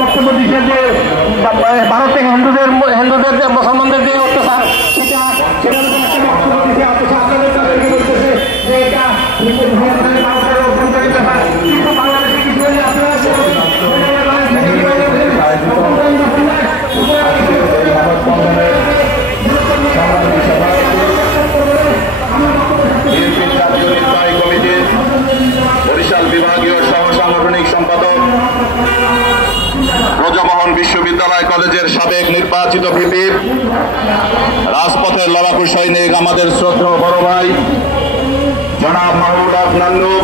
বক্তব্য দিচ্ছে যে ভারতে হিন্দুদের যে মুসলমানদের যে অত্যাচার সেটা একটা বক্তব্য দিচ্ছে। অথচ আপনাদের কাছ থেকে বলতেছে যে এটা ভারতের অভ্যন্তরীণ ব্যাপার, কিন্তু বাংলাদেশে কিছু হলে আপনারা বরিশাল বিভাগীয় সহ সাংগঠনিক সম্পাদক, ব্রজমোহন বিশ্ববিদ্যালয় কলেজের সাবেক নির্বাচিত ভিপি, রাজপথের লড়াকু সৈনিক, আমাদের শ্রদ্ধেয় বড় ভাই জনাব মাহমুদ নান্নু।